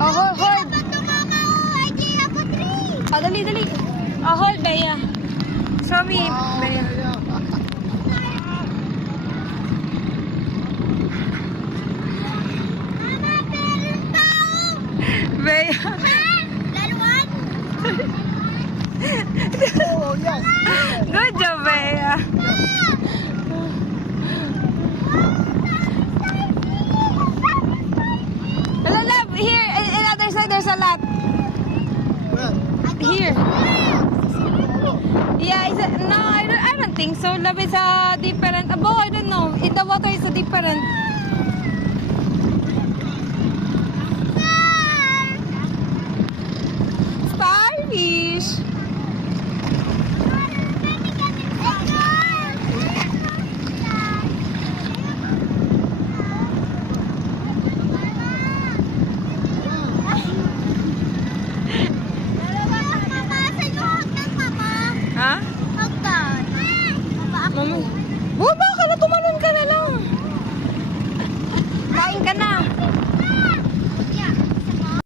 Oh, hold, hold. Oh, dali, dali. Oh, hold, Bea. Show me, Bea. Bea. Oh, yes. Good job, Bea. Here, in other side, there's a lot. Here. Yeah, no, I don't think so. Love is a different. Oh, I don't know. In the water is a different. Starfish.